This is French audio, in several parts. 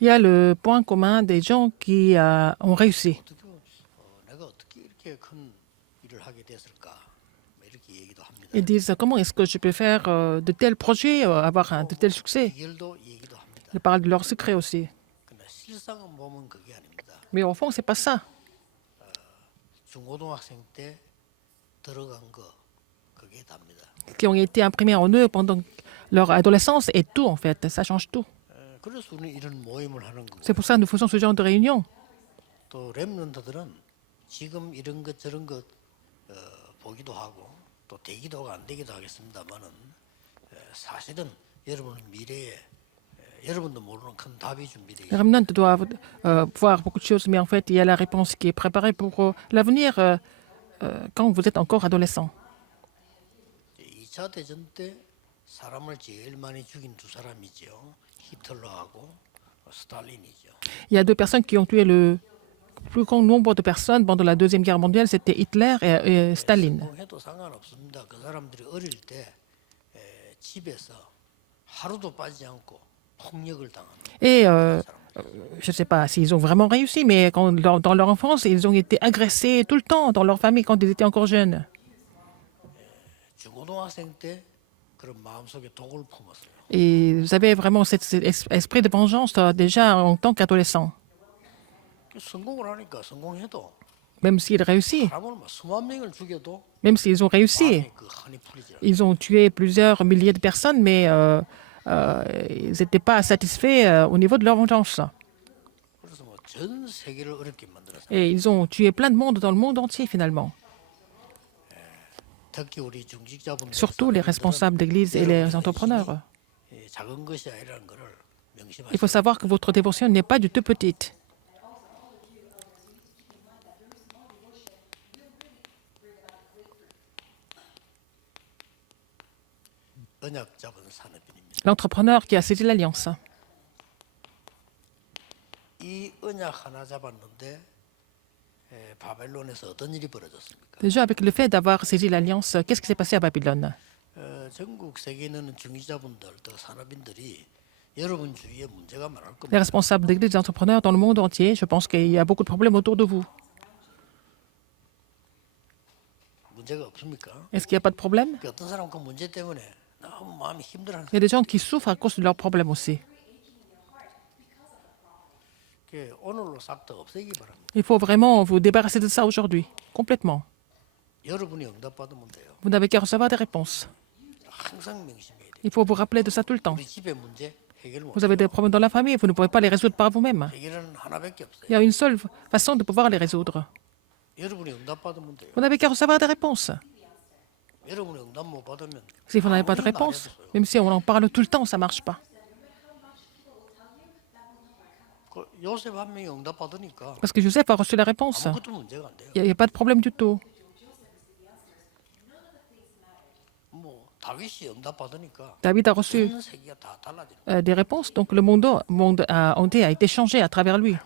Il y a le point commun des gens qui ont réussi. Ils disent comment est-ce que je peux faire de tels projets, avoir de tels succès. Ils parlent de leurs secrets aussi. Mais au fond, c'est pas ça. Qui ont été imprimés en eux pendant leur adolescence et tout en fait, ça change tout. C'est pour ça que nous faisons ce genre de réunion. Les remnants doivent voir beaucoup de choses, mais en fait, il y a la réponse qui est préparée pour l'avenir quand vous êtes encore adolescent. Il y a deux personnes qui ont tué le plus grand nombre de personnes pendant la Deuxième Guerre mondiale, c'était Hitler et Staline. Et je ne sais pas s'ils ont vraiment réussi, mais dans leur enfance, ils ont été agressés tout le temps dans leur famille quand ils étaient encore jeunes. Et vous avez vraiment cet esprit de vengeance déjà en tant qu'adolescent. Même s'ils réussissent, même s'ils ont réussi, ils ont tué plusieurs milliers de personnes, mais ils n'étaient pas satisfaits au niveau de leur vengeance. Et ils ont tué plein de monde dans le monde entier finalement. Surtout les responsables d'église et les entrepreneurs. Il faut savoir que votre dévotion n'est pas du tout petite. L'entrepreneur qui a saisi l'alliance. Déjà, avec le fait d'avoir saisi l'alliance, qu'est-ce qui s'est passé à Babylone? Les responsables d'église, des entrepreneurs dans le monde entier, je pense qu'il y a beaucoup de problèmes autour de vous. Est-ce qu'il n'y a pas de problème? Il y a des gens qui souffrent à cause de leurs problèmes aussi. Il faut vraiment vous débarrasser de ça aujourd'hui, complètement. Vous n'avez qu'à recevoir des réponses. Il faut vous rappeler de ça tout le temps. Vous avez des problèmes dans la famille, vous ne pouvez pas les résoudre par vous-même. Il y a une seule façon de pouvoir les résoudre. Vous n'avez qu'à recevoir des réponses. Si vous n'avez pas de réponse, même si on en parle tout le temps, ça ne marche pas. Parce que Joseph a reçu la réponse. Il n'y a pas de problème du tout. David a reçu des réponses, donc le monde entier a été changé à travers lui.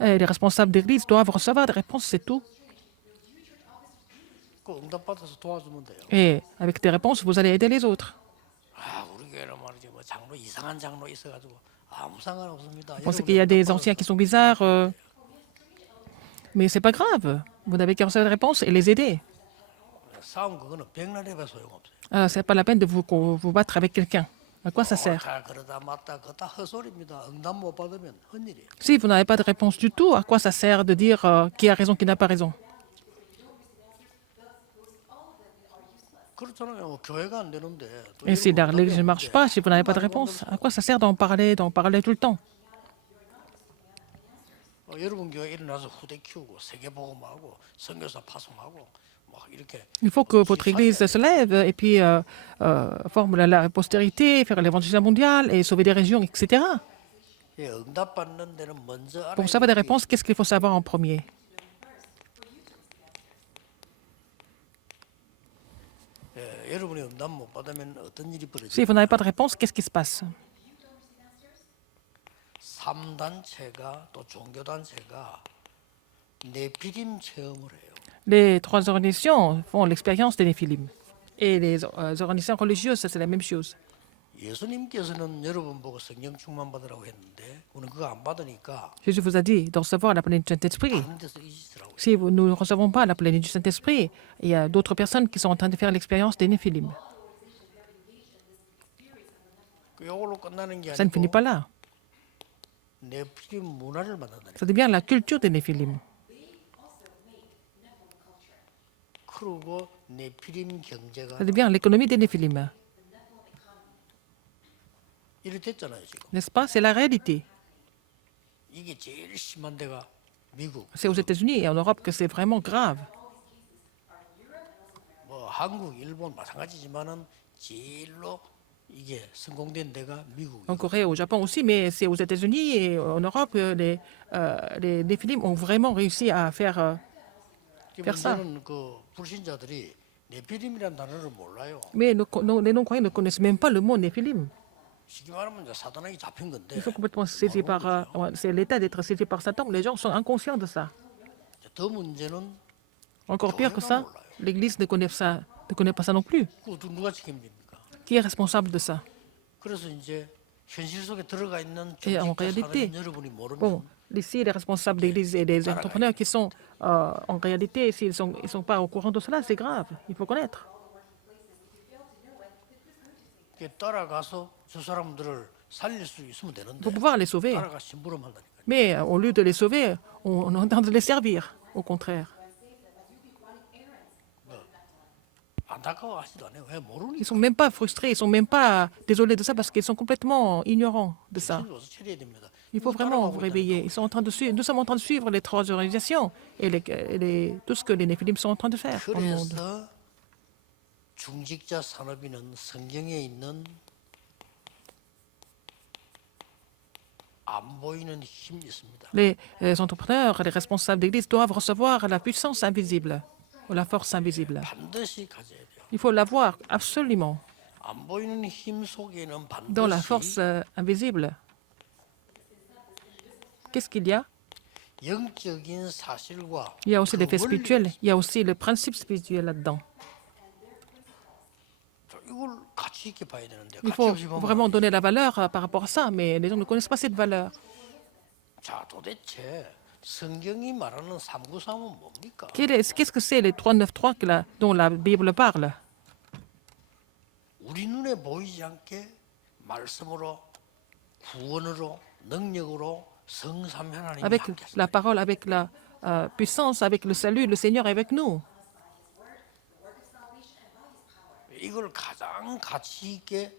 Et les responsables d'église doivent recevoir des réponses, c'est tout. Et avec des réponses, vous allez aider les autres. Vous pensez qu'il y a des anciens qui sont bizarres, mais ce n'est pas grave. Vous n'avez qu'à recevoir des réponses et les aider. Ce n'est pas la peine de vous battre avec quelqu'un. À quoi ça sert? Si vous n'avez pas de réponse du tout, à quoi ça sert de dire qui a raison, qui n'a pas raison? Et si l'église ne marche pas, si vous n'avez pas de réponse, à quoi ça sert d'en parler tout le temps? Il faut que votre église se lève et puis forme la postérité, faire l'évangile mondial et sauver des régions, etc. Pour savoir des réponses, qu'est-ce qu'il faut savoir en premier? Si vous n'avez pas de réponse, qu'est-ce qui se passe? Les trois organisations font l'expérience des Néphilim. Et les organisations religieuses, ça c'est la même chose. 예수님께서는 여러분 보고 성령 충만 받으라고 했는데 우리는 그거 안 받으니까 Jésus vous a dit de recevoir la plénitude du Saint-Esprit. 다른 데서 이 짓을 하고 Si nous ne recevons pas la plénitude du Saint-Esprit, il y a d'autres personnes qui sont en train de faire l'expérience des Néphilim. 이걸로 끝나는 게 Ça ne finit 아니고 pas là. 네피림 문화를 만든다니까. Ça devient la culture des Néphilim. 그리고 네피림 경제가 Ça devient l'économie des Néphilim. 이렇게 됐잖아요 지금. N'est-ce pas? C'est la réalité. 이게 제일 심한 데가 미국, C'est aux États-Unis et en Europe que c'est vraiment grave. 뭐 한국, 일본 마찬가지지만은 제일로 이게 성공된 데가 미국이에요. En Corée, au Japon aussi, mais c'est aux États-Unis et en Europe, les Néphilim ont vraiment réussi à faire ça. 문제는 그 불신자들이 네피림이라는 단어를 몰라요. Mais les non-croyants ne connaissent même pas le mot Néphilim. 쉽게 말하면 이제 사단에게 잡힌 건데 Ils sont complètement saisis par... c'est l'état d'être saisi par Satan. Les gens sont inconscients de ça. 더 문제는 Encore pire que ça, l'Église ne connaît pas ça non plus. 그것도 누가 책임집니까? Qui est responsable de ça? 그래서 이제 현실 속에 들어가 있는 Et en 조직자 réalité, 사람인 여러분이 모르면 bon, ici, les responsables d'église et les entrepreneurs qui sont en réalité, s'ils ne sont pas au courant de cela, c'est grave. Il faut connaître. 따라가서 저 사람들을 살릴 수 있으면 되는데 Pour pouvoir les sauver. 따라가 심부름한다니까. Mais au lieu de les sauver, on est en train de les servir, au contraire. 안타까워하지도 않아요. 왜 모르니까. Ils ne sont même pas frustrés, ils ne sont même pas désolés de ça parce qu'ils sont complètement ignorants de ça. 와서 처리해야 됩니다. Il faut vraiment vous réveiller. Nous sommes en train de suivre les trois organisations et tout ce que les Néphilim sont en train de faire dans le monde. 그래서 중직자 산업인은 성경에 있는 안 보이는 힘이 있습니다. Les entrepreneurs, les responsables d'église doivent recevoir la puissance invisible ou la force invisible. 반드시 가져야 돼요. Il faut l'avoir absolument. 안 보이는 힘 속에는 Dans la 반드시 force invisible, qu'est-ce qu'il y a? 영적인 사실과 Il y a aussi 그 les faits 원리, spirituels, il y a aussi le principe spirituel là-dedans. 이걸 가치 있게 봐야 되는데 Il 가치 faut 없이 보면 vraiment donner la valeur par rapport à ça, mais les gens ne connaissent pas cette valeur. 자 도대체 성경이 말하는 393은 뭡니까? Qu'est-ce que c'est les 393 dont la Bible parle? 우리 눈에 보이지 않게 말씀으로 구원으로 능력으로 성삼 하나님이 Avec 함께 la parole, avec la puissance, avec le salut, le Seigneur est avec nous. 이걸 가장 가치 있게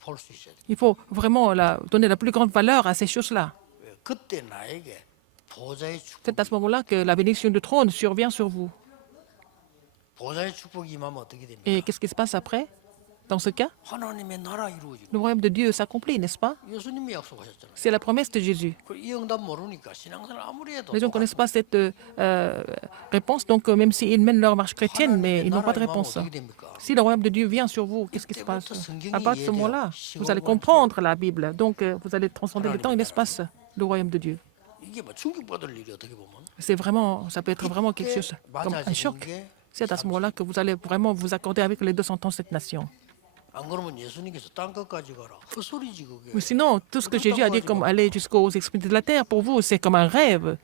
볼 수 있어야 돼요. Il faut vraiment donner la plus grande valeur à ces choses-là. 그때 나에게 보좌의 축복, C'est à ce moment-là que la bénédiction du trône survient sur vous. 보좌의 축복이 임하면 어떻게 됩니까? Et qu'est-ce qui se passe après? Dans ce cas, 하나님의 나라 이루어지고 le royaume de Dieu s'accomplit, n'est-ce pas? 예수님이 약속하셨잖아요. C'est la promesse de Jésus. 이 응답 모르니까 신앙생활 아무리 해도 Les gens ne connaissent pas cette réponse, donc même s'ils mènent leur marche chrétienne, mais ils n'ont pas de réponse. 어떻게 됩니까? Si le royaume de Dieu vient sur vous, qu'est-ce qui se passe? À partir de ce moment-là, vous allez comprendre la Bible. Donc, vous allez transcender le temps et l'espace, le royaume de Dieu. 이게 뭐 충격받을 일이 어떻게 보면 Ça peut être vraiment quelque chose comme un choc. C'est à ce moment-là que vous allez vraiment vous accorder avec les 237 nations. 안 그러면 예수님께서 땅 끝까지 가라 헛소리지 그게. Mais sinon, tout ce que Jésus a dit comme aller jusqu'aux extrémités de la terre, pour vous, c'est comme un rêve.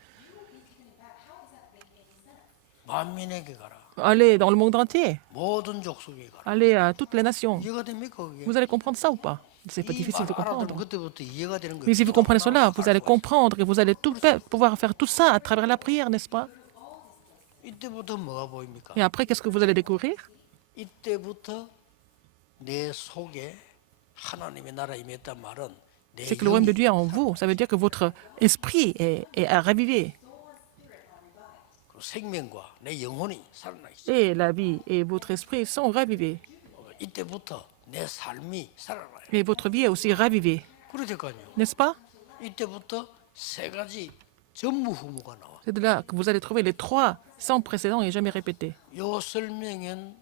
만민에게 가라 Aller dans le monde entier, 모든 족속에 가라. aller à toutes les nations. 이해가 됩니까 그게? Vous allez comprendre ça ou pas? C'est pas difficile de 이 말 알아들으면 comprendre. 그때부터 이해가 되는 거예요. Mais si vous comprenez cela, vous allez comprendre et vous allez pouvoir faire tout ça à travers la prière, n'est-ce pas? 이때부터 뭐가 보입니까? Et après, qu'est-ce que vous allez découvrir? 이때부터 내 속에 하나님의 나라 임했단 말은 내 C'est que le royaume de 영이 Dieu est en vous. Ça veut dire que votre esprit est ravivé. 생명과 내 영혼이 살아나 있어. Et la vie et votre esprit sont ravivés. 이때부터 내 삶이 살아나요. Et votre vie est aussi ravivée. 그러니까요. N'est-ce pas? 이때부터 세 가지 전무후무가 나와. C'est de là que vous allez trouver les trois sans précédent et jamais répétés. 요 설명엔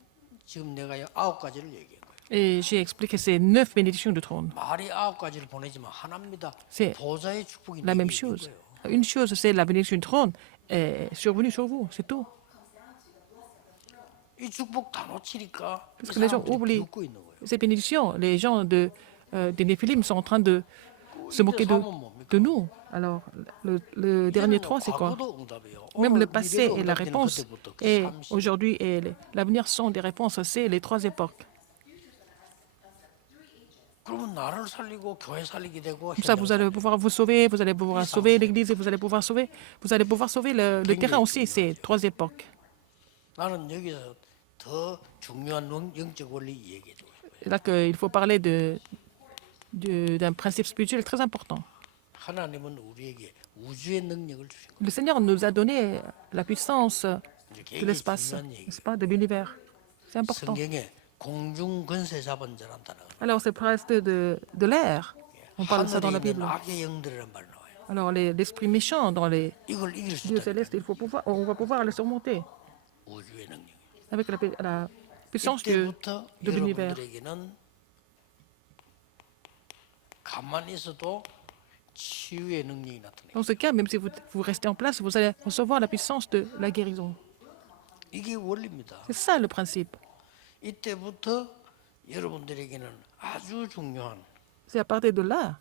지금 내가 9가지를 얘기한 거예요. Et j'ai expliqué ces 9 bénédictions du trône. 말이 9가지를 보내지만 하나입니다. C'est 보좌의 축복이 la 내게 même 있는 chose. 거예요. Une chose, c'est la bénédiction du trône est survenue sur vous, c'est tout. 이 축복 다 놓치니까 이 Parce que les gens 사람들이 oublient 비웃고 있는 거예요. ces bénédictions. Les gens des Néphilim sont en train de se 이때 moquer 사람은 뭡니까? de nous. Alors, le dernier 3, c'est quoi? 과거도 응답이에요. Même 오늘 le 우리 passé 내가 est la 응답되는 réponse, 그때부터 그 et 30. aujourd'hui et l'avenir sont des réponses. C'est les 3 époques. 그러면 나를 살리고 교회 살리게 되고 Comme ça, vous allez pouvoir vous sauver, vous allez pouvoir sauver l'Église et vous allez pouvoir sauver le terrain aussi. C'est 3 époques. 나는 여기서 더 중요한 영적 원리 얘기해 주고 싶어요. C'est là qu'il faut parler d'un principe spirituel très important. 하나님은 우리에게 우주의 능력을 주신 거예요. Le Seigneur nous a donné la puissance 이제 de 굉장히 l'espace, 중요한 얘기. n'est-ce pas, de l'univers. C'est important. 성경에 공중 권세 잡은 자란 단어가 Alors, c'est presque de l'air. On parle de ça dans la 하늘에 있는 Bible. 악의 영들이란 말이 나와요. Alors, l'esprit méchant dans les 이걸 이길 수 dieux 있다. célestes, on va pouvoir les surmonter 우주의 능력. avec la puissance 이때부터 de l'univers. 여러분들에게는 가만히 있어도 치유의 능력이 나타나요. Dans ce cas, même si vous restez en place, vous allez recevoir la puissance de la guérison. 이게 원리입니다. C'est ça le principe. 이때부터 여러분들에게는 아주 중요한 C'est à partir de là,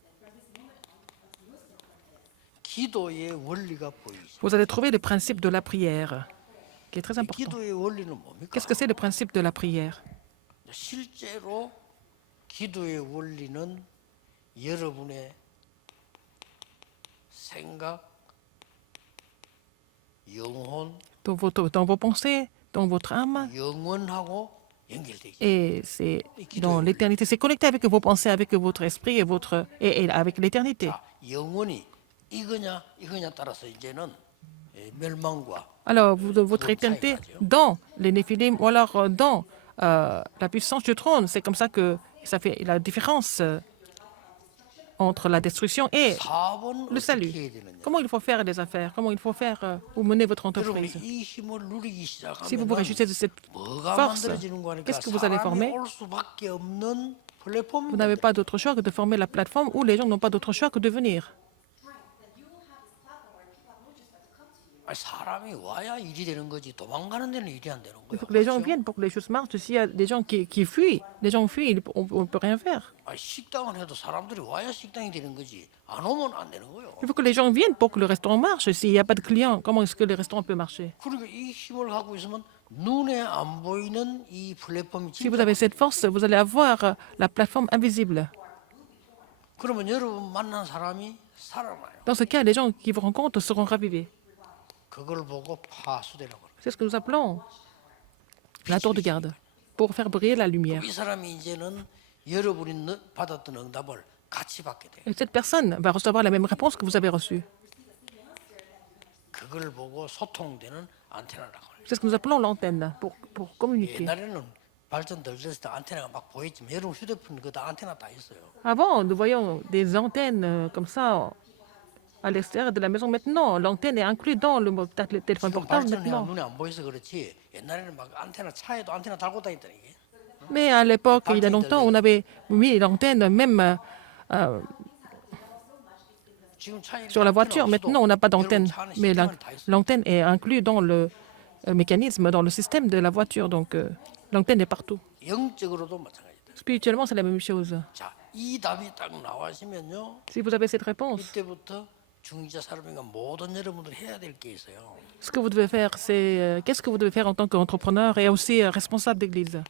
기도의 원리가 보이죠. vous allez trouver le principe de la prière, qui est très important. 기도의 원리는 뭡니까? Qu'est-ce que c'est le principe de la prière? 실제로 기도의 원리는 여러분의 생각, 영혼, Dans vos pensées, dans votre âme, 영원하고 연결되어 있어요. et c'est dans l'éternité. C'est connecté avec vos pensées, avec votre esprit et avec l'éternité. 자, 영혼이 이거냐 따라서 이제는 멸망과 Alors, votre éternité dans les Néphilim ou alors dans la puissance du trône, c'est comme ça que ça fait la différence entre la destruction et 4번 le salut. 어떻게 해야 되느냐. Comment il faut faire les affaires? Comment il faut faire ou mener votre 여러분이 entreprise? 이 힘을 누리기 Si vous vous 시작하면 réjouissez de cette 뭐가 force, 만들어지는 거니까 qu'est-ce que vous allez former? 사람이 올 수밖에 없는 Vous 플랫폼입니다. n'avez pas d'autre choix que de former la plateforme où les gens n'ont pas d'autre choix que de venir. 사람이 와야 일이 되는 거지 도망가는 데는 일이 안 되는 Il 거예요. faut que les gens 그렇죠? viennent pour que les choses marchent. S'il y a des gens qui fuient, les gens fuient, on ne peut rien faire. 식당을 해도 사람들이 와야 식당이 되는 거지 안 오면 안 되는 거예요. Il faut que les gens viennent pour que le restaurant marche. S'il n'y a pas de clients, comment est-ce que le restaurant peut marcher? 그러니까 이 힘을 갖고 있으면 눈에 안 보이는 이 플랫폼이 Si vous 진짜 avez cette force, vous allez avoir la plateforme invisible. 그러면 여러분 만난 사람이 살아나요. Dans ce cas, les gens qui vous rencontrent seront ravivés. 그걸 보고 파수되라고 그래요. C'est ce que nous appelons la tour de garde, pour faire briller la lumière. 이 사람이 이제는 여러분이 받았던 응답을 같이 받게 돼요. Et cette personne va recevoir la même réponse que vous avez reçue. 그걸 보고 소통되는 안테나라고 그래요. C'est ce que nous appelons l'antenne, pour communiquer. 옛날에는 발전 덜 됐을 때 안테나가 막 보였지만 여러분 휴대폰 그다 안테나 다 있어요. Avant, nous voyons des antennes comme ça à l'extérieur de la maison. Maintenant, l'antenne est inclue dans le téléphone 지금 portable 발전해야 maintenant. 눈에 안 보여서 그렇지 옛날에는 막 안테나 차에도 안테나 달고 다녔다는 게. Mais à l'époque, il y a longtemps, on avait mis l'antenne même 지금 차에 sur la 안테나 voiture. 없어도 Maintenant, on n'a pas 여러분 d'antenne, 차 안에 mais 시스템은 다 있어요. l'antenne est inclue dans le mécanisme, dans le système de la voiture. Donc, l'antenne est partout. 영적으로도 마찬가지다. Spirituellement, c'est la même chose. 자, 이 답이 딱 나와시면요. Si vous avez cette réponse, 이때부터 중지자 사람인가 모든 여러분들 해야 될 게 있어요. ce que vous devez faire, c'est qu'est-ce que vous devez faire en tant qu'entrepreneur et aussi responsable d'église.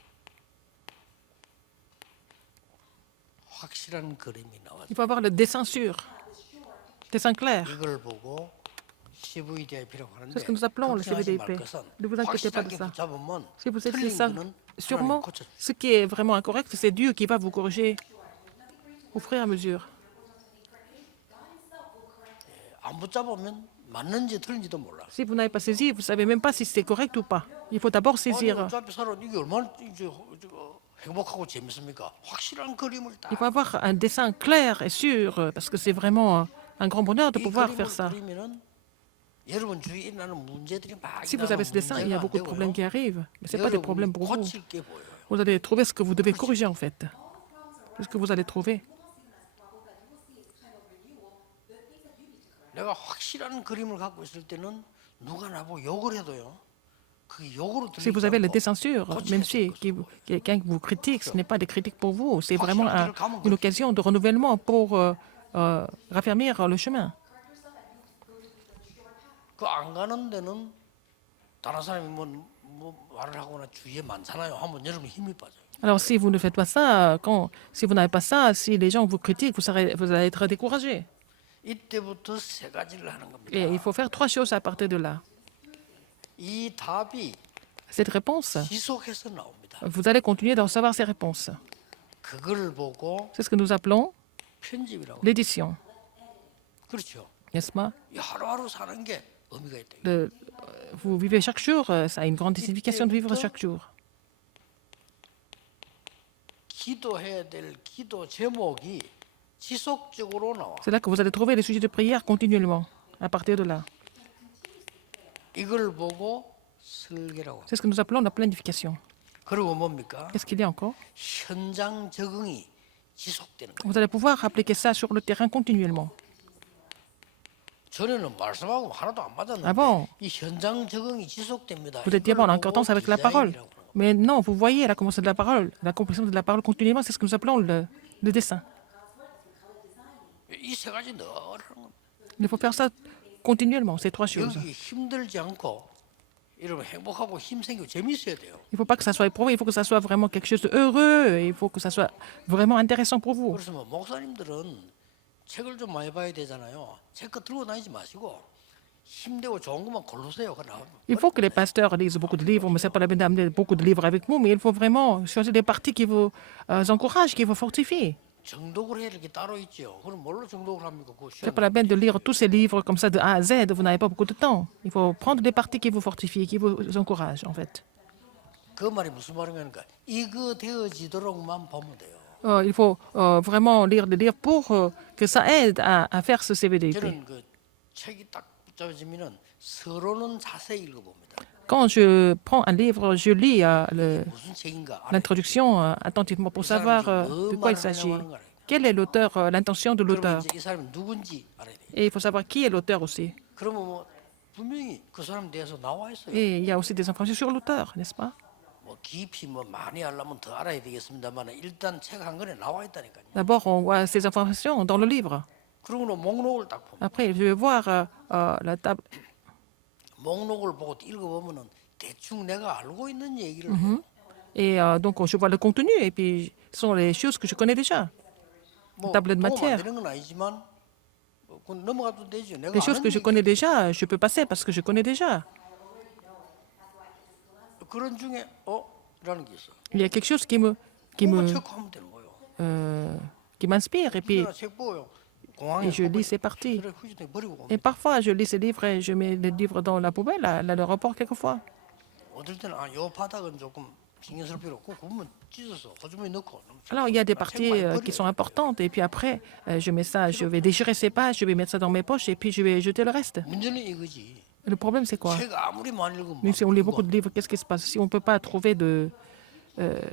확실한 그림이 나와요. Il faut avoir le dessin sûr, dessin clair. 이걸 보고 CVDIP라고 하는데 C'est ce que nous appelons le 걱정하지 CVDIP. 말 것은 Ne vous inquiétez pas de 확실하게 ça. 붙잡으면 Si vous êtes 틀린 ça, 거는 sûrement, 하나님 고쳐. ce qui est vraiment incorrect, c'est Dieu qui va vous corriger au fur et à mesure. 안 붙잡으면 맞는지 틀린지도 몰라. Si vous n'avez pas saisi, vous ne savez même pas si c'est correct ou pas. Il faut d'abord 아니 saisir. 어차피 살아 이게 얼마나 이제 행복하고 재밌습니까? 확실한 그림을 딱. Il faut avoir un dessin clair et sûr, parce que c'est vraiment un grand bonheur de 이 pouvoir 그림을 faire ça. 그리면은 여러분 주위에 일어나는 문제들이 막 Si vous avez ce dessin, il y a beaucoup de problèmes qui arrivent, mais ce n'est pas des problèmes pour vous. 고칠 게 보여요. Vous allez trouver ce que vous devez corriger en fait. C'est ce que vous allez trouver. 내가 확실한 그림을 갖고 있을 때는 누가 나보고 욕을 해도요. 그 욕으로 Si vous 들리지 avez 않고 des censures, même si quelqu'un vous critique, ce n'est pas des critiques pour vous, c'est vraiment une occasion de renouvellement pour raffermir le chemin. 그 안 가는 데는 다른 사람이 뭐 말을 하거나 주위에 많잖아요. 하면 여러분 힘이 빠져요. Alors, si vous ne faites pas ça, si vous n'avez pas ça, si les gens vous critiquent, vous allez être découragé. 이때부터 세 가지를 하는 겁니다. Et il faut faire 3 choses à partir de là. 이 답이 Cette réponse, 지속해서 나옵니다. vous allez continuer de recevoir ces réponses. 그걸 보고 C'est ce que nous appelons 편집이라고. l'édition, 그렇죠. n'est-ce pas? 이 하루하루 사는 게 의미가 있다. Vous vivez chaque jour, ça a une grande signification de vivre chaque jour. 기도해야 될 기도 제목이 지속적으로 나와. C'est là que vous allez trouver les sujets de prière continuellement, à partir de là. 이걸 보고 설계라고. C'est ce que nous appelons la planification. 그리고 뭡니까? Qu'est-ce qu'il y a encore? 현장 적응이 지속되는 거예요. Vous allez pouvoir appliquer ça sur le terrain continuellement. 전에는 말씀하고 하나도 안 맞았는데 Ah bon? 이 현장 적응이 지속됩니다. Vous étiez pas en 이걸 accordance 보고 avec la parole. 디자인이라고 그래요. Mais non, vous voyez la compréhension de la parole. La compréhension de la parole continuellement, c'est ce que nous appelons le dessin. 이 세 가지 늘 하는 겁니다. Il faut faire ça continuellement, ces 3 choses. 여기 힘들지 않고 여러분 행복하고 힘생기고 재미있어야 돼요. Il ne faut pas que ça soit éprouvé, il faut que ça soit vraiment quelque chose de heureux, il faut que ça soit vraiment intéressant pour vous. 그래서 뭐 목사님들은 책을 좀 많이 봐야 되잖아요. 책 들고 다니지 마시고 힘들고 좋은 것만 고르세요. Il faut que les pasteurs lisent beaucoup de livres, mais ce n'est pas la peine d'amener beaucoup de livres avec vous, mais il faut vraiment choisir des parties qui vous encouragent, qui vous fortifient. 정독을 해야 될 게 따로 있죠. 그럼 뭘로 정독을 합니까? 그거 Ce n'est pas la peine de lire tous ces livres comme ça de A à Z, vous n'avez pas beaucoup de temps. Il faut prendre des parties qui vous fortifient, qui vous encouragent en fait. 그 말이 무슨 말인가? 이거 되어지도록만 보면 돼요. Il faut vraiment lire des livres pour que ça aide à faire ce CVDIP. 저는 그 책이 딱 붙잡혀지면은 서론은 자세히 읽어봅니다. Quand je prends un livre, je lis 무슨 책인가? 알아요. l'introduction attentivement pour savoir de quoi il s'agit. Quel est l'auteur, l'intention de 그러면 l'auteur. 이제 이 사람이 누군지 알아야 돼요. Et il faut savoir qui est l'auteur aussi. 그러면 뭐 분명히 그 사람 대해서 나와 있어요. Et il y a aussi des informations sur l'auteur, n'est-ce pas? 뭐 깊이 뭐 많이 알려면 더 알아야 되겠습니다만 일단 책 한 권에 나와 있다니까요. D'abord, on voit ces informations dans le livre. 그러고는 목록을 딱 보면 Après, je vais voir la table. 목록을 보고 읽어보면은 대충 내가 알고 있는 얘기를 해요. Et donc, je vois le contenu, et puis ce sont les choses que je connais déjà. 뭐 table de 도움 안 matière. 되는 건 아니지만 그건 넘어가도 되죠. 내가 Les choses 아는 que je 얘기. connais déjà, je peux passer parce que je connais déjà. 그런 중에 라는 게 있어. Il y a quelque chose qui 그것만 체크하면 되는 거예요. m'inspire, et puis 그러나 책 보고요. 공항에 et je lis ces parties. 그래 휴지통에 버리고 옵니다. Et parfois, je lis ces livres et je mets les livres dans la poubelle, à l'aéroport quelquefois. 어떨 때는 요 바닥은 조금 신경 쓸 필요 없고 그러면 찢어서 호주머니 넣고. Alors, il y a des parties qui sont importantes, et puis après, je mets ça, je vais déchirer ces pages, je vais mettre ça dans mes poches, et puis je vais jeter le reste. 문제는 이거지. Le problème, c'est quoi? 책 아무리 많이 읽으면 Nous, si on lit beaucoup de livres, qu'est-ce qui se passe? Si on ne peut pas trouver de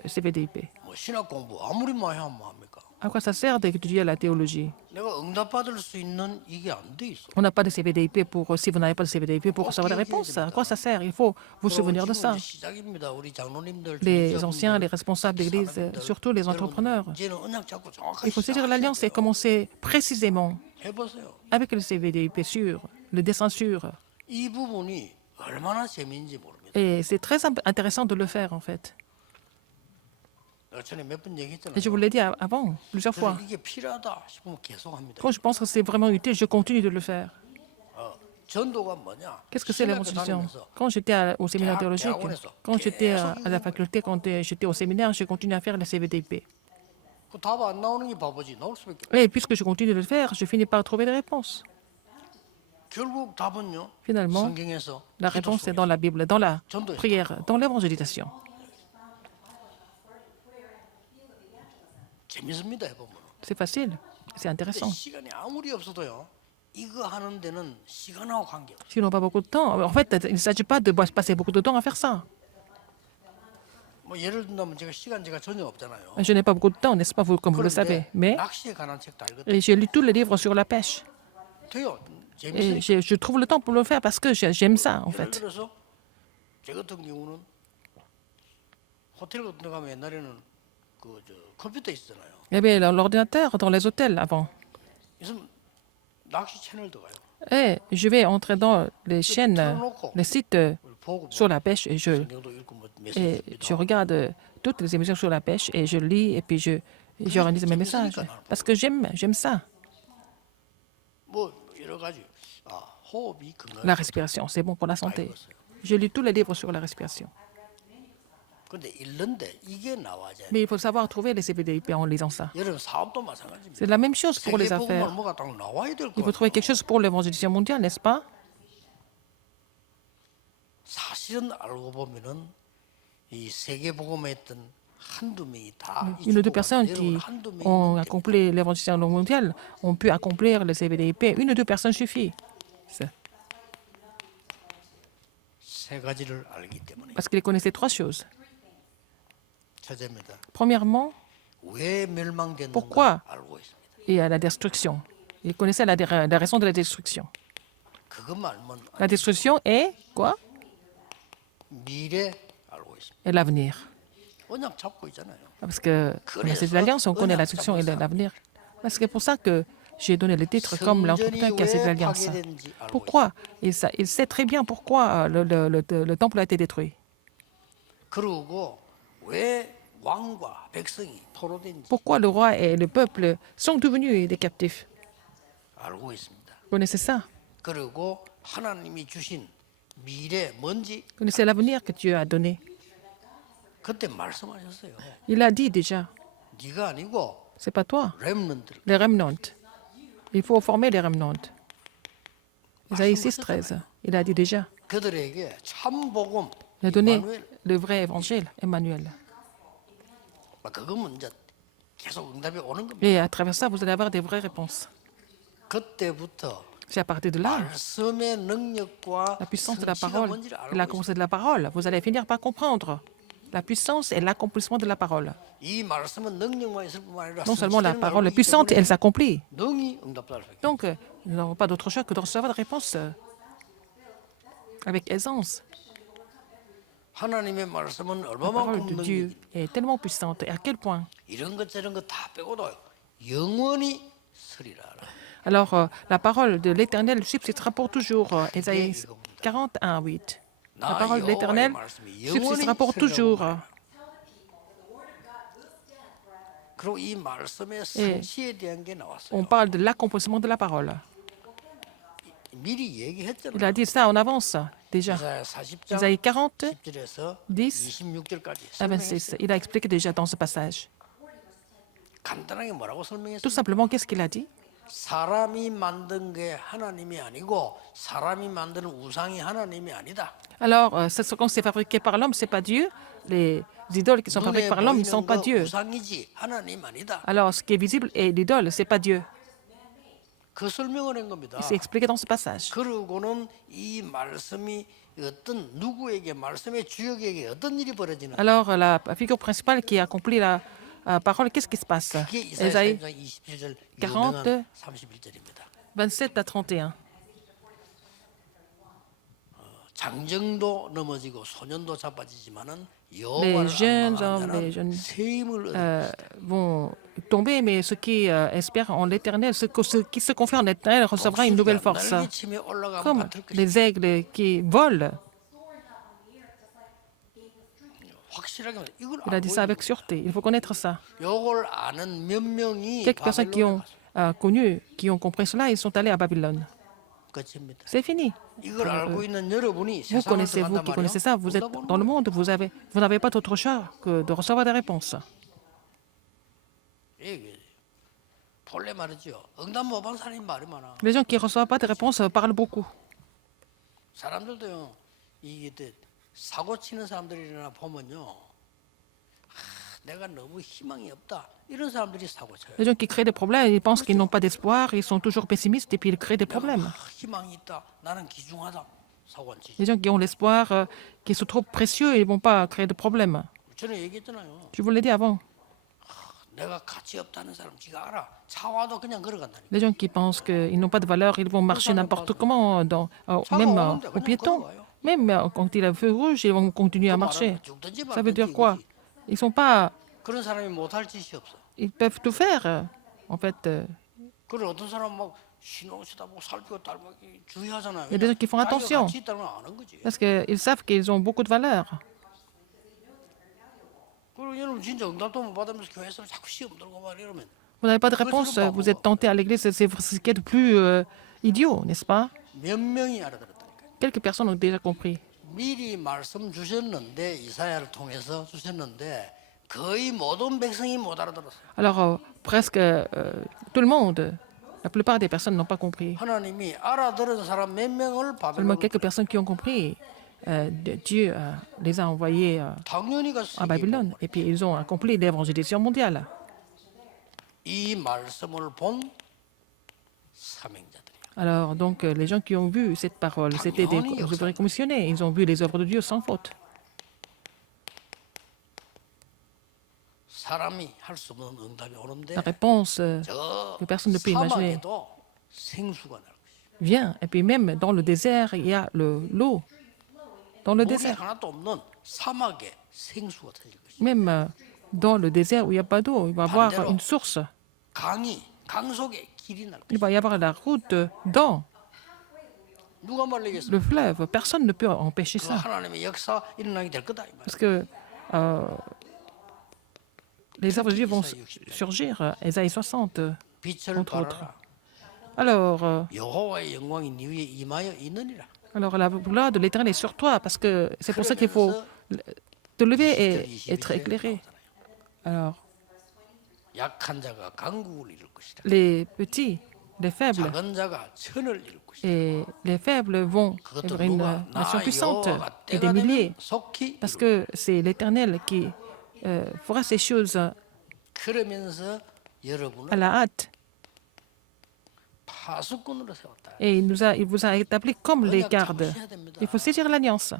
CVDIP, 뭐 신학 공부 아무리 많이 하면 뭐 합니까? à quoi ça sert d'étudier la théologie? 내가 응답받을 수 있는 이게 안 돼 있어. On n'a pas de CVDIP pour, si vous n'avez pas de CVDIP pour recevoir les réponses. À quoi ça sert? Il faut vous souvenir de ça. 지금 이제 시작입니다. 우리 장로님들, Les 주지자분들, anciens, les responsables d'église, 사람들, surtout les 여러분, entrepreneurs. 이제는 언약 잡고 정확하게 Il faut saisir l'alliance et 시작하셔야 돼요. commencer précisément 해보세요. avec le CVDIP sûr, le dessin sûr. 이 부분이 얼마나 재미있는지 모릅니다. Et c'est très intéressant de le faire, en fait. 내가 전에 몇 번 얘기했잖아요. Et je vous l'ai dit avant, plusieurs fois. 그래서 이게 필요하다 싶으면 계속합니다. Quand je pense que c'est vraiment utile, je continue de le faire. 전도가 뭐냐? Qu'est-ce que c'est 신학교 l'évangélisation? 다니면서 Quand j'étais au séminaire théologique, quand j'étais à la faculté, quand j'étais au séminaire, je continue à faire le CVDIP. 그 답 안 나오는 게 바보지. 나올 수밖에 없어. Et puisque je continue de le faire, je finis par trouver des réponses. 결국 답은요. Finalement, 성경에서 la 기도 réponse est 속에서. dans la Bible, dans la 전도에서. prière, dans l'évangélisation. 재밌습니다 해보면. C'est facile, c'est intéressant. 시간이 아무리 없어도요. 이거 하는 데는 시간하고 관계없어요. S'ils n'ont pas beaucoup de temps, en fait, il ne s'agit pas de passer beaucoup de temps à faire ça. 뭐 예를 든다면 제가 전혀 없잖아요. Je n'ai pas beaucoup de temps, n'est-ce pas, vous, comme vous le savez. 그런데 Mais 낚시에 관한 책도 알거든요. et j'ai lu tous les livres sur la pêche. 돼요. Et 재밌어요. je trouve le temps pour le faire parce que j'aime ça, en 예를 fait. 들어서 제 같은 경우는 호텔 같은 데 가면 옛날에는 그 컴퓨터 있잖아요. Il y avait l'ordinateur dans les hôtels avant. 있으면 낚시 채널도 가요. Et je vais entrer dans les chaînes, les sites 보고 sur la pêche et 성경도 읽고 뭐 메시지 je regarde toutes les émissions sur la pêche et je lis et puis je réalise mes messages. Parce que j'aime ça. 뭐 여러 가지 호흡이 La 건강. respiration, c'est bon pour la santé. Je lis tous les livres sur la respiration. 근데 읽는데 이게 나와야 Mais il faut savoir trouver les CVDIP en lisant ça. 여러분 사업도 마찬가지입니다. C'est la même chose pour les 세계 복음은 affaires. 뭐가 딱 나와야 될 Il 거. faut trouver quelque chose pour l'évangélisation mondiale, n'est-ce pas? 사실은 알고 보면은 이 세계 복음에 있던 한두 명이 다 Une ou deux personnes qui ont accompli l'évangélisation mondiale ont pu accomplir le CVDIP. Une ou deux personnes suffit. 세 가지를 알기 때문에. Parce qu'ils connaissaient trois choses. 첫째입니다. Premièrement, 왜 멸망됐는가 Pourquoi? 알고 있습니다. il y a la destruction. Ils connaissaient la raison de la destruction. 그것만 알면 La destruction est quoi? 미래 알고 있습니다. Et l'avenir. 언약 잡고 있잖아요. Parce que dans cette alliance, on connaît la destruction et l'avenir. Parce que c'est pour ça que j'ai donné le titre comme l'entretien qui a cette alliance. Pourquoi? Il sait très bien pourquoi le temple a été détruit. 그리고 왜 왕과 백성이 포로된지 Pourquoi le roi et le peuple sont devenus des captifs. 알고 있습니다. Vous connaissez ça? 그리고 하나님이 주신 미래 뭔지 Vous connaissez l'avenir que Dieu a donné. 그때 말씀하셨어요. Il a dit déjà, 네가 아니고 c'est pas toi, 렘넌트. les remnants. Il faut former les remnants. Isaïe 6,13. Il a dit déjà. 그들에게 참 복음 Il a donné 이마누엘. le vrai évangile, Emmanuel. 그거면 이제 계속 응답이 오는 겁니다. Et à travers ça, vous allez avoir des vraies réponses. 그때부터 C'est à partir de là, 말씀의 능력과 la puissance de la 성취가 parole 뭔지를 et 알고 있어요. l'accomplissement de la parole, vous allez finir par comprendre la puissance et l'accomplissement de la parole. 이 말씀은 능력만 있을 뿐만 아니라 Non seulement la 성취되는 parole 알고 est 있기 puissante, 때문에 elle s'accomplit. 능히 응답할 수 있어요. Donc, nous n'avons pas d'autre choix que de recevoir des réponses avec aisance. 하나님의 말씀은 La 얼마만큼 parole de Dieu 능력이 est tellement puissante. Et à quel point? 이런 것 저런 것 다 빼고도 영원히 서리라. Alors, la parole de l'Éternel subsistera pour toujours. Ésaïe 41, 8. La parole de l'Éternel subsistera pour toujours. 그리고 이 말씀의 성취에 대한 게 나왔어요. On parle de l'accomplissement de la parole. 미리 Il 얘기했잖아요. a dit ça en avance, déjà. 이사야 40장 Isaïe 40, 10절에서 10 26절까지 à 26. Il a expliqué déjà dans ce passage. 간단하게 뭐라고 설명했어요? Tout simplement, qu'est-ce qu'il a dit? 사람이 만든 게 하나님이 아니고 사람이 만드는 우상이 하나님이 아니다. Alors, ce qu'on s'est fabriqué par l'homme, c'est pas Dieu. Les idoles qui sont fabriquées 눈에 par l'homme ne sont 보이는 pas 거 Dieu. 우상이지 하나님 아니다. Alors, ce qui est visible est l'idole, c'est pas Dieu. 그 설명을 한 겁니다. C'est expliqué dans ce passage. 그러고는 이 말씀이 어떤 누구에게 말씀의 주역에게 어떤 일이 벌어지는 Alors, la figure principale qui accomplit la parole, qu'est-ce qui se passe? 그게 이사야 Ésaïe 40장 27절 40, 유명한 31절입니다. 27 à 31. 장정도 넘어지고 소년도 자빠지지만은 Les 여호와를 jeunes hommes, les 안망하는 jeunes 새 힘을 얻을 vont tomber, mais ceux qui espèrent en l'éternel, ceux qui se confient en l'éternel, recevra une nouvelle force. 날개침에 올라가면 Comme 받을 것이 les aigles qui volent. 확실하게 말해. 이걸 Il a dit ça avec sûreté. Il faut connaître ça. 이걸 아는 몇 명이 Quelques personnes qui ont 바벨론에 connu, qui ont compris cela, ils sont allés à Babylone. 갔습니다. C'est fini. 이걸 알고 있는 여러분이 Vous 세상을 connaissez, vous 들어간단 qui 말이에요. connaissez ça, vous êtes dans le monde, vous n'avez pas d'autre choix que de recevoir des réponses. 이게 본래 말이죠. 응답 못 받은 사람이 말이 많아. Les gens qui ne reçoivent pas de réponses parlent beaucoup. 사람들도요. 이게 사고 치는 사람들이나 보면요. 내가 너무 희망이 없다. 이런 사람들이 사고 쳐요. Les gens qui créent des problèmes, ils pensent qu'ils n'ont pas d'espoir, ils sont toujours pessimistes et puis ils créent des problèmes. 희망이 있다. 나는 귀중하다. 사고 안 치지. Les gens qui ont l'espoir, qui sont trop précieux, ils ne vont pas créer de problèmes. 저는 얘기했잖아요. Je vous l'ai dit avant. 내가 가치 없다는 사람 지가 알아. 차 와도 그냥 걸어간다니까. Les gens qui pensent qu'ils n'ont pas de valeur, ils vont marcher n'importe comment, même aux piétons. Même quand il a feu rouge, ils vont continuer à 그 marcher. 말은 죽든지 Ça veut dire quoi? 말든지 Ils sont pas, 그런 사람이 못할 짓이 없어. ils peuvent tout faire. En fait, 그리고 어떤 사람 막 신호 쳐다보고 살피고 닮기 주의하잖아요. il y a des gens qui font 자기가 attention 같이 있다는 걸 아는 거지. parce qu'ils savent qu'ils ont beaucoup de valeur. 그리고 여러분 진짜 응답도 못 받으면서 교회에서 자꾸 시험 들고 막 이러면 Vous n'avez pas de réponse, vous êtes tenté à l'église, c'est ce qui est de plus idiot, n'est-ce pas? 몇 명이 알아들었다니까. Quelques personnes ont déjà compris. 미리 말씀 주셨는데 이사야를 통해서 주셨는데 거의 모든 백성이 못 알아들었어요. Alors, presque tout le monde, la plupart des personnes n'ont pas compris. 하나님이 알아들은 사람 몇 명을 Seulement 받으려고 quelques personnes qui ont compris, Dieu les a envoyés 당연히 à 가서 Babylone et puis ils ont accompli l'évangélisation mondiale. 이 말씀을 본 사명자들이 Alors, donc, les gens qui ont vu cette parole, c'était des ouvriers commissionnés. Ils ont vu les œuvres de Dieu sans faute. 사람이 할 수 없는 응답이 오는데 La réponse 저 que personne ne peut imaginer 사막에도 생수가 날 것이에요. vient. Et puis même dans le désert, il y a l'eau. Dans le 물이 désert. 하나도 없는 사막에 생수가 터질 것이에요. Même dans le désert où il n'y a pas d'eau, il va y avoir une source. 강 속에 길이 날 Il 것이에요. va y avoir la route dans 누가 말리겠어요? le fleuve. Personne ne peut empêcher 그 ça. 하나님의 역사 일어나게 될 거다 이 말이에요. Parce que les œuvres de Dieu vont surgir. Ésaïe 60, 빛을 entre autres. 발하라. Alors, 여호와의 영광이 네 위에 임하여 있느니라. alors la gloire de l'Éternel est sur toi, parce que c'est pour ça qu'il faut te lever et être éclairé. Alors, 약한 자가 강국을 이룰 것이라. les petits, les faibles, 작은 자가 천을 이룰 것이라. et les faibles vont 그것도 être une 누가 nation 나 puissante 여호와가 et 때가 des milliers, 되면 속히 parce 이룰 que c'est l'Éternel qui fera ces choses 그러면서 à 여러분을 la hâte. 파수꾼으로 세웠다. Et il vous a établi comme les 언약 gardes. 잡으셔야 됩니다. Il faut saisir l'alliance.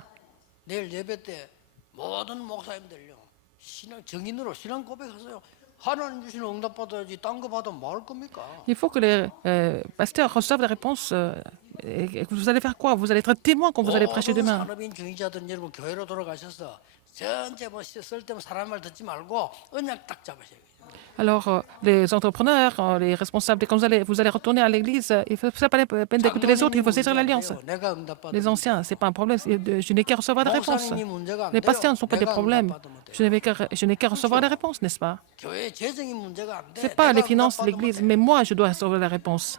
내일 예배 때 모든 목사님들요 신앙 정인으로 신앙 고백하세요. 하나님 주시는 응답 받아야지 딴 거 받으면 뭐 할 겁니까? Il faut que les pasteurs reçoivent la réponse. Et que vous allez faire quoi? Vous allez être témoin quand vous allez prêcher 모든 demain. 산업인 중위자들은 여러분 교회로 돌아가셔서 전체 뭐 쓸데없는 사람 말 듣지 말고 언약 딱 잡으셔야 돼요. Alors, les entrepreneurs, les responsables, quand vous allez retourner à l'église, il ne faut pas la peine d'écouter les autres, il faut saisir l'alliance. 내가 응답 받으면 Les anciens, ce n'est pas un problème, je n'ai qu'à recevoir des réponses. 목사님이 문제가 안 Les 돼요. pasteurs ne sont pas des 내가 problèmes. 응답 받으면 돼요. Je n'ai qu'à recevoir les réponses, n'est-ce pas? 교회 재정이 문제가 안 돼. Ce n'est pas 내가 les 응답 finances de 받으면 l'église, 돼. mais moi, je dois recevoir la réponse.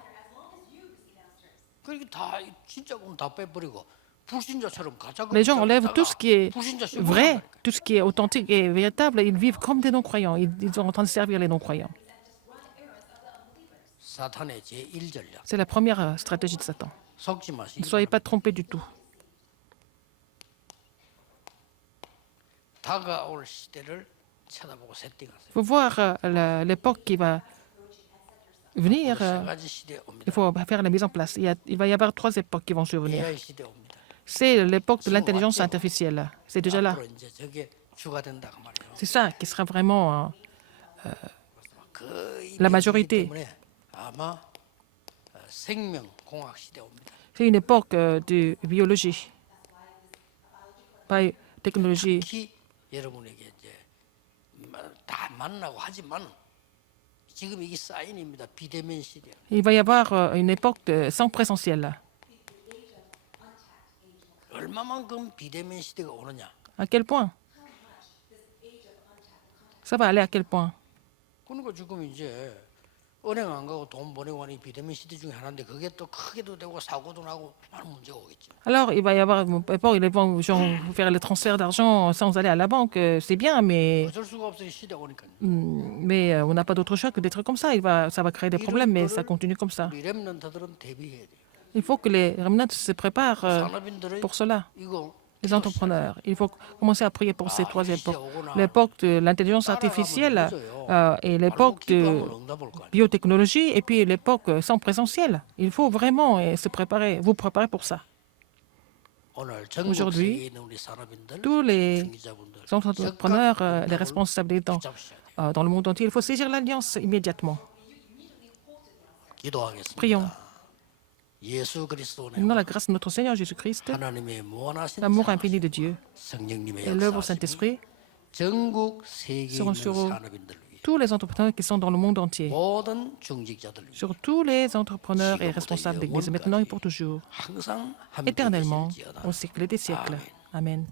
그렇게 다 진짜 다 빼버리고 불신자처럼 가짜 Les gens enlèvent tout ce qui est 불신자 vrai, tout ce qui est authentique et véritable, ils vivent comme des non-croyants. Ils sont en train de servir les non-croyants. 사탄의 제1전략. C'est la première stratégie de Satan. 속지 마시고 Ne soyez pas trompés du tout. 다가올 시대를 쳐다보고 세팅하세요. Il faut voir l'époque qui va venir. 세 가지 시대 옵니다. Il faut faire la mise en place. Il va y avoir 3 époques qui vont survenir. AI 시대 옵니다. C'est l'époque de l'intelligence artificielle. C'est déjà là. 앞으로 이제 저게 주가 된다 그 말이에요. C'est ça qui sera vraiment 거의 la majorité. 때문에 아마 생명공학 시대 옵니다. C'est une époque de biologie, technologie. 특히 여러분에게 이제 다 만나고 하지만 지금 이게 사인입니다. 비대면 시대. Il va y avoir une époque sans présentiel. 얼마만큼 비대면 시대가 오느냐. À quel point? Ça va aller à quel point? 그러니까 지금 이제 은행 안 가고 돈 보내고 하는 이 비대면 시대 중에 하나인데 그게 또 크게도 되고 사고도 나고 많은 문제가 오겠죠. Alors, il va y avoir, ils vont faire le transfert d'argent sans aller à la banque, c'est bien, mais, 어쩔 수가 없어 이 시대 오니까요. mais on n'a pas d'autre choix que d'être comme ça. Ça va créer des problèmes, mais ça continue comme ça. 우리 렘넌트들은 대비해야 돼요. Il faut que les remnants se préparent 산업인들은 pour cela. 이거 Les entrepreneurs, il faut commencer à prier pour ces 3 époques. L'époque de l'intelligence artificielle et l'époque de 응답 올 거 아니에요. biotechnologie et puis l'époque sans présentiel. Il faut vraiment se préparer, vous préparer pour ça. 오늘 전국 Aujourd'hui, 세계에 있는 우리 산업인들, Tous les 중기자분들 entrepreneurs, les responsables 붙잡으셔야 돼요. dans le monde entier, il faut saisir l'alliance immédiatement. 기도하겠습니다. Prions. 예수 그리스도 Maintenant, la grâce de notre Seigneur Jésus-Christ, 하나님의 무한하신 l'amour infini de Dieu 성령님의 et l'œuvre au 역사하심이 Saint-Esprit 전국 세계에 seront 있는 sur 산업인들을 위해 tous les entrepreneurs qui sont dans le monde entier, 모든 중직자들을 위해 sur tous les entrepreneurs et responsables d'Église, maintenant et pour toujours, 항상 함께 éternellement, 계실지어다. au siècle des siècles. Amen.